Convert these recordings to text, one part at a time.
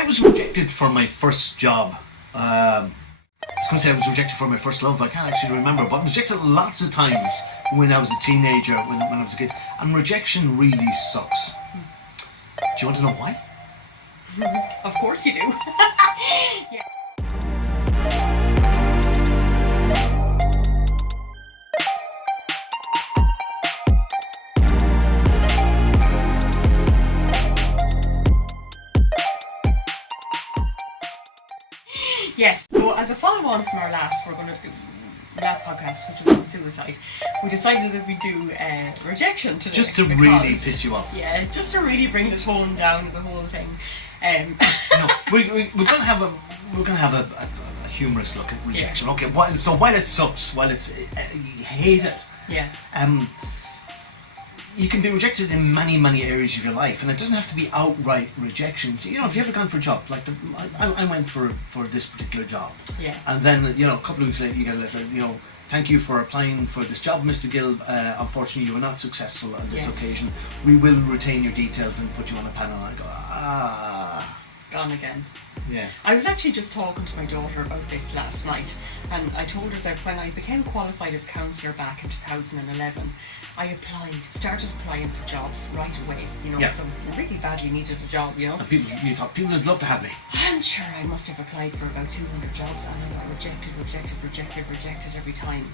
I was rejected for my first job. I was going to say I was rejected for my first love, but I can't actually remember. But rejected lots of times when I was a teenager, when I was a kid. And rejection really sucks. Do you want to know why? Of course you do. Yeah. Yes, so as a follow-on from our last podcast, which was on suicide, we decided that we'd do rejection today. Just to really piss you off. Yeah, just to really bring the tone down of the whole thing. No, we're gonna have a humorous look at rejection. Yeah. Okay, so while it sucks, while it's you hate it. Yeah. You can be rejected in many areas of your life, and it doesn't have to be outright rejection. You know, if you ever gone for a job, like I went for this particular job, yeah, and then a couple of weeks later you get a letter, thank you for applying for this job, Mr. Gill. Unfortunately, you were not successful on this occasion. We will retain your details and put you on a panel. I go, gone again. Yeah. I was actually just talking to my daughter about this last night, and I told her that when I became qualified as counsellor back in 2011, I started applying for jobs right away, because I was really badly needed a job, And people would love to have me. I'm sure I must have applied for about 200 jobs, and I got rejected every time,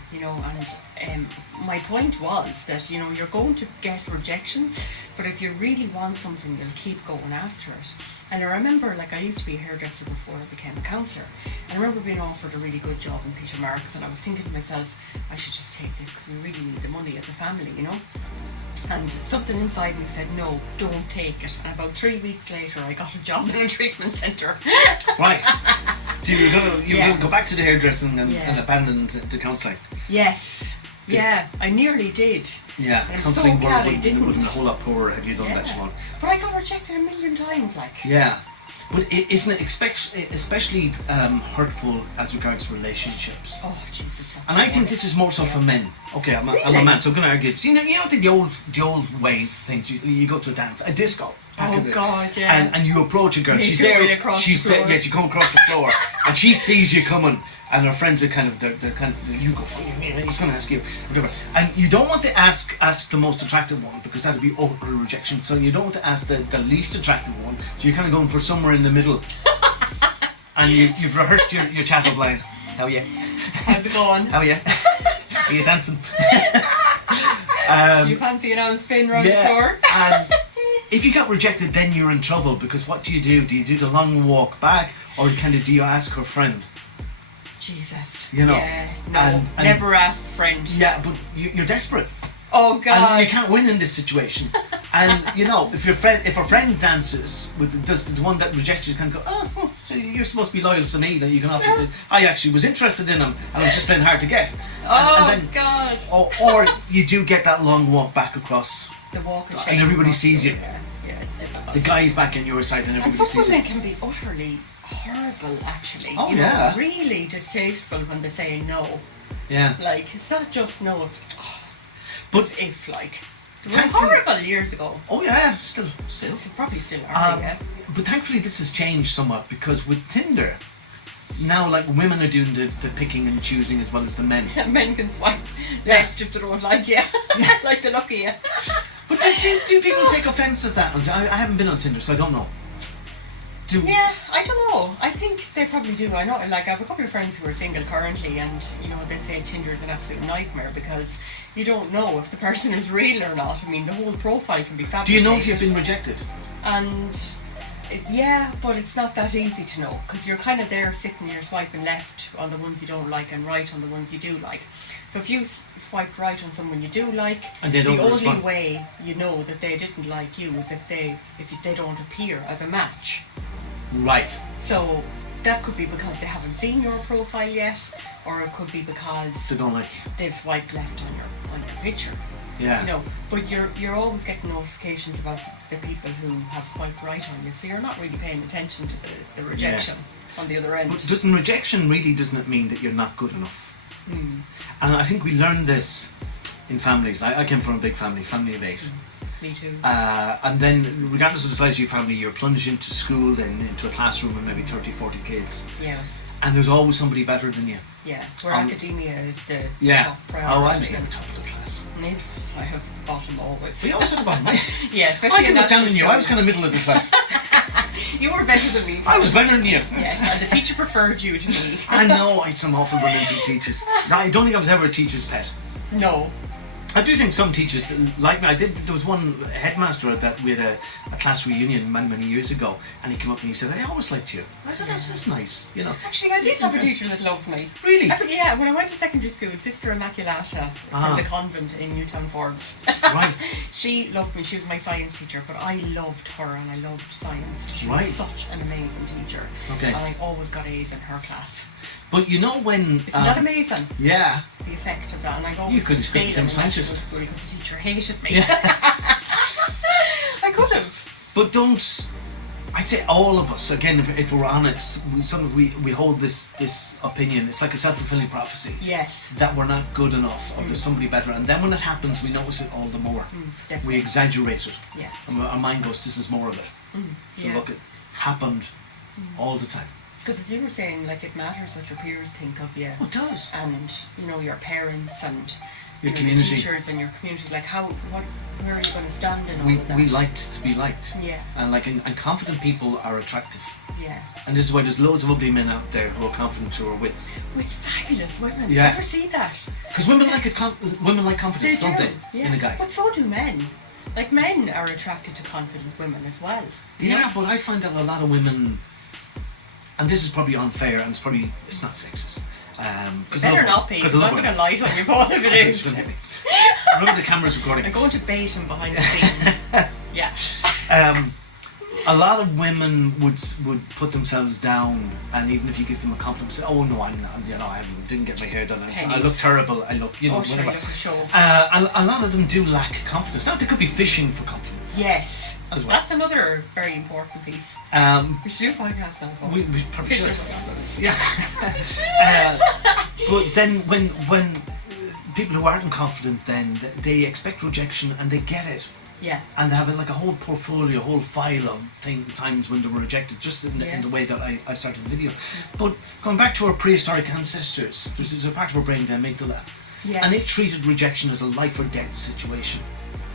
and my point was that, you're going to get rejections, but if you really want something, you'll keep going after it. And I remember, I used to be a hairdresser before I became a counsellor. I remember being offered a really good job in Peter Marks, and I was thinking to myself, I should just take this because we really need the money as a family, And something inside me said, no, don't take it. And about 3 weeks later, I got a job in a treatment centre. Right. So you were going to go back to the hairdressing and abandon the counselling. Yes. Yeah, I nearly did. Yeah, counselling would have been a whole lot poorer had you done that, Siobhan. But I got rejected a million times, Yeah. But isn't it especially hurtful as regards relationships? Oh, Jesus. And I think this is more so for men. Okay, I'm a man, so I'm going to argue this. You don't think the old ways, things, you go to a dance, a disco. God, yeah. And you approach a girl, she's there, you come across the floor, and she sees you coming, and her friends are they're kind of, you go for it, he's going to ask you, whatever. And you don't want to ask the most attractive one, because that'd be utter rejection. So you don't want to ask the least attractive one, so you're kind of going for somewhere in the middle. And you've rehearsed your chat-up line. How are you? How's it going? How are you? Are you dancing? Do you fancy an old spin round the floor? And if you got rejected, then you're in trouble, because what do? Do you do the long walk back, or do you ask her friend? Jesus. Yeah, no, and never ask a friend. Yeah, but you're desperate. Oh God. And you can't win in this situation. And if a friend dances with the one that rejected you, can go, so you're supposed to be loyal to me, that you can offer. I actually was interested in him, and it was just been hard to get. God. Or you do get that long walk back across. The walk of shame. And everybody sees you. Yeah, it's difficult. The guy's back on your side, and everybody sees you. And some women can be utterly horrible, actually. Oh, yeah. Really distasteful when they say no. Yeah. It's not just no, it's but if they were horrible years ago. Oh yeah, still. Probably still are, yeah. But thankfully this has changed somewhat, because with Tinder, now women are doing the picking and choosing as well as the men. Men can swipe left if they don't like you. Like the lucky you. But do people take offence at that? I haven't been on Tinder, so I don't know. Yeah, I don't know. I think they probably do. I know, I have a couple of friends who are single currently, and they say Tinder is an absolute nightmare because you don't know if the person is real or not. I mean, the whole profile can be fabricated. Do you know if you've been rejected? And but it's not that easy to know, because you're kind of there sitting, you're swiping left on the ones you don't like and right on the ones you do like. So if you swiped right on someone you do like, and they don't the only way you know that they didn't like you is if they don't appear as a match. Right. So that could be because they haven't seen your profile yet, or it could be because they don't like you. They've swiped left on your picture. Yeah. But you're always getting notifications about the people who have swiped right on you, so you're not really paying attention to the rejection on the other end. But rejection really doesn't mean that you're not good enough. And I think we learned this in families. I came from a big family of 8. Me too. And then, regardless of the size of your family, you're plunged into school, then into a classroom with maybe 30, 40 kids. Yeah. And there's always somebody better than you. Yeah. Where academia is the top priority. Oh, I was never top of the class. Neither was I. Was at the bottom always. So you always at the bottom, right? Yeah, especially I didn't look down on you. I was kind of middle of the class. You were better than me. I was better than you. Yes, and the teacher preferred you to me. I know, I had some awful brilliant teachers. No, I don't think I was ever a teacher's pet. No. I do think some teachers like me. There was one headmaster that we had a class reunion many years ago, and he came up and he said, "I always liked you." And I said, "That's nice, you know." Actually, I did have a teacher that loved me. Really? Yeah, when I went to secondary school, Sister Immaculata from the convent in Newtown Forbes. Right. She loved me. She was my science teacher, but I loved her and I loved science. She was such an amazing teacher. Okay. And I always got A's in her class. But you know when... Isn't that amazing? Yeah. The effect of that. And I always You could fail become in scientist. school because the teacher hated me. Yeah. I could have. But don't... I'd say all of us, again, if we're honest, we hold this opinion. It's like a self-fulfilling prophecy. Yes. That we're not good enough, or there's somebody better. And then when it happens, we notice it all the more. Definitely. We exaggerate it. Yeah. And our mind goes, this is more of it. So look, it happened all the time. Because as you were saying, like, it matters what your peers think of you. Oh, it does. And, you know, your parents and Your your community. teachers and your community. Like, where are you going to stand in all of that? We liked to be liked. Yeah. And confident people are attractive. Yeah. And this is why there's loads of ugly men out there who are confident, who are with fabulous women. Yeah. You ever see that? Because women like confidence, don't they? Yeah. In a guy. But so do men. Like, men are attracted to confident women as well. Yeah, but I find that a lot of women, and this is probably unfair, and it's not sexist. Better not be, because I'm going to light on you, Paul, if it is. It's going to hit me. Remember the camera's recording. I'm going to bait him behind the scenes. Yeah. A lot of women would put themselves down, and even if you give them a compliment, say, "Oh no, I'm not. You know, I didn't get my hair done. I look terrible. I look, you know, sure, whatever." you look a show. A lot of them do lack confidence. Now they could be fishing for compliments. Yes. As well. That's another very important piece. We should do a podcast now, Paul. We probably should. Fishers. Yeah. But then when people who aren't confident, then they expect rejection and they get it. Yeah. And they have like a whole portfolio, a whole file of times when they were rejected, just in the way that I started the video. But going back to our prehistoric ancestors, there's a part of our brain, the amygdala. Yes. And it treated rejection as a life or death situation.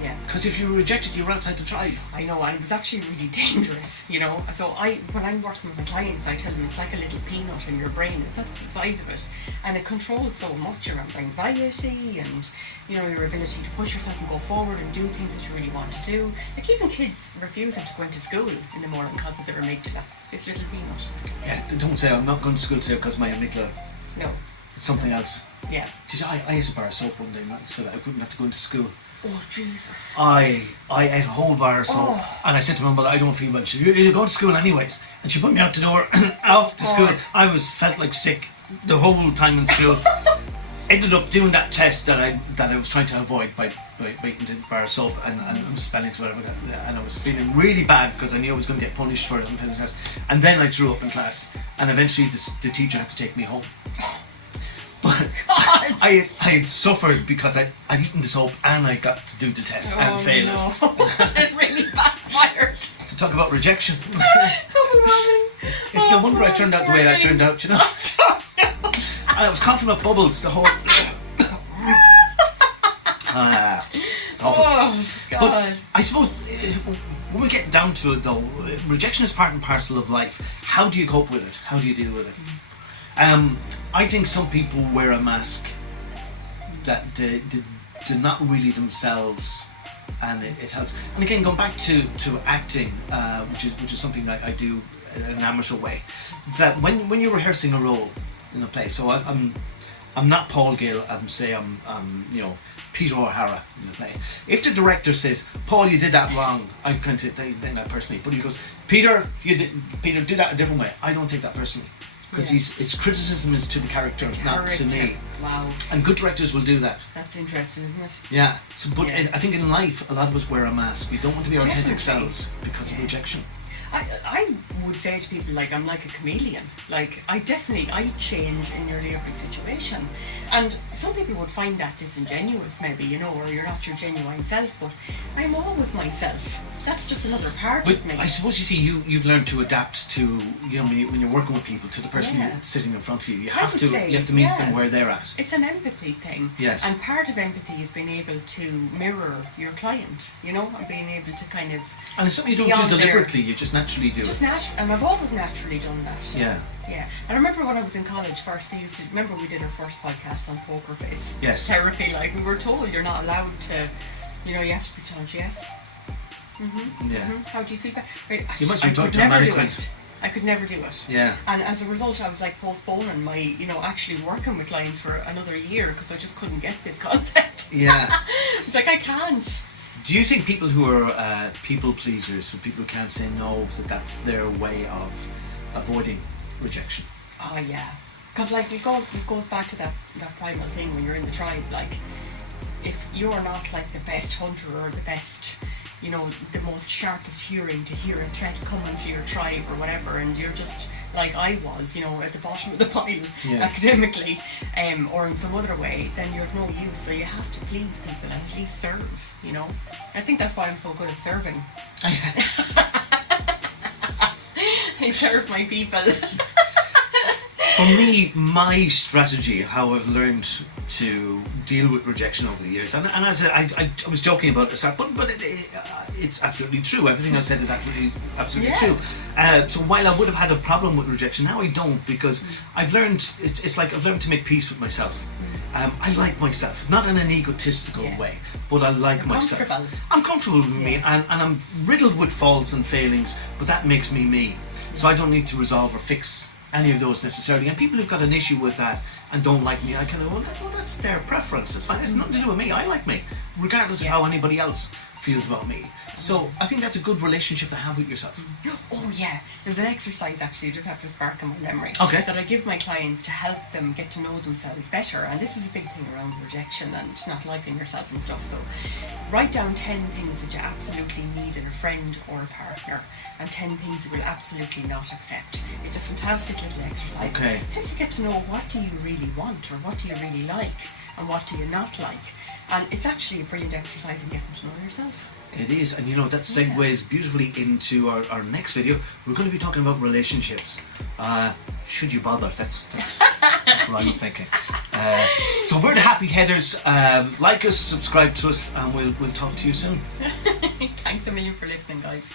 Yeah. Because if you were rejected, you were outside the tribe. I know, and it was actually really dangerous, you know. So when I'm working with my clients, I tell them it's like a little peanut in your brain. That's the size of it. And it controls so much around anxiety and, you know, your ability to push yourself and go forward and do things that you really want to do. Like even kids refusing to go into school in the morning because of their amygdala. This little peanut. Yeah, don't say I'm not going to school today because my amygdala. No. It's something else. Yeah. I ate a bar of soap one day so that I wouldn't have to go into school. Oh, Jesus. I ate a whole bar of soap and I said to my mother, I don't feel well. She said, you're going to school anyways. And she put me out the door, off to school. I felt like sick the whole time in school. Ended up doing that test that I was trying to avoid by eating a bar of soap and I was spelling to whatever, and I was feeling really bad because I knew I was going to get punished for it on the test. And then I threw up in class and eventually the teacher had to take me home. But I had suffered because I'd eaten the soap and I got to do the test and fail it. It really backfired. So talk about rejection. It's no wonder I turned out the way I turned out, you know. I was coughing up bubbles the whole... Oh, God. But I suppose when we get down to it though, rejection is part and parcel of life. How do you cope with it? How do you deal with it? I think some people wear a mask that they're not really themselves, and it helps. And again, going back to acting, which is something that I do in an amateur way, that when you're rehearsing a role in a play, so I'm not Paul Gill, I'm you know, Peter O'Hara in the play. If the director says, Paul, you did that wrong, I can't take that personally, but he goes, Peter, do that a different way. I don't take that personally. Because his criticism is to the character, not to me. Wow. And good directors will do that. That's interesting, isn't it? Yeah. So, but I think in life, a lot of us wear a mask. We don't want to be our authentic selves because of rejection. I would say to people, like, I'm like a chameleon. Like, I change in nearly every situation. And some people would find that disingenuous, maybe, you know, or you're not your genuine self, but I'm always myself. That's just another part But of me. I suppose you see, you've learned to adapt to, you know, when you're working with people, to the person Yeah. sitting in front of you. You I have would to say, meet yeah. them where they're at. It's an empathy thing. Yes. And part of empathy is being able to mirror your client, you know, and being able to kind of... And it's something you don't beyond do their- deliberately. You just naturally do Just it. and I've always naturally done that. Yeah. Yeah. And I remember when I was in college first, remember we did our first podcast on poker face. Yes. Therapy, like, we were told you're not allowed to, you know, you have to be told yes. Yeah. How do you feel about right, You must I be could taught never do Americans. it. I could never do it. Yeah. And as a result, I was like postponing my, you know, actually working with clients for another year because I just couldn't get this concept. Yeah. It's like, I can't. Do you think people who are people pleasers, who people who can't say no, that's their way of avoiding rejection? Oh yeah, because like it goes back to that primal thing when you're in the tribe. Like, if you're not like the best hunter or the best, you know, the most sharpest hearing to hear a threat coming to your tribe or whatever, and you're just like I was, you know, at the bottom of the pile academically, or in some other way, then you're of no use. So you have to please people and at least serve, you know. I think that's why I'm so good at serving. I serve my people. For me, my strategy, how I've learned to deal with rejection over the years, and as I was joking about it at the start, but it's absolutely true. Everything I've said is absolutely true. So while I would have had a problem with rejection, now I don't, because I've learned, it's like I've learned to make peace with myself. I like myself, not in an egotistical way, but I like myself. I'm comfortable with me, and I'm riddled with faults and failings, but that makes me me. So I don't need to resolve or fix any of those necessarily. And people who've got an issue with that and don't like me, I kind of, well, that's their preference. It's fine. It's nothing to do with me. I like me, regardless of how anybody else feels about me. So I think that's a good relationship to have with yourself. Oh yeah, there's an exercise actually, you just have to spark in my memory, Okay. that I give my clients to help them get to know themselves better. And this is a big thing around rejection and not liking yourself and stuff. So write down 10 things that you absolutely need in a friend or a partner, and 10 things you will absolutely not accept. It's a fantastic little exercise. Okay. Helps you get to know what do you really want, or what do you really like, and what do you not like. And it's actually a brilliant exercise in getting to know yourself. It is, and you know, that segues beautifully into our next video. We're going to be talking about relationships. Should you bother? That's what I'm thinking. So we're the Happy Headers. Like us, subscribe to us, and we'll talk to you soon. Thanks a million for listening, guys.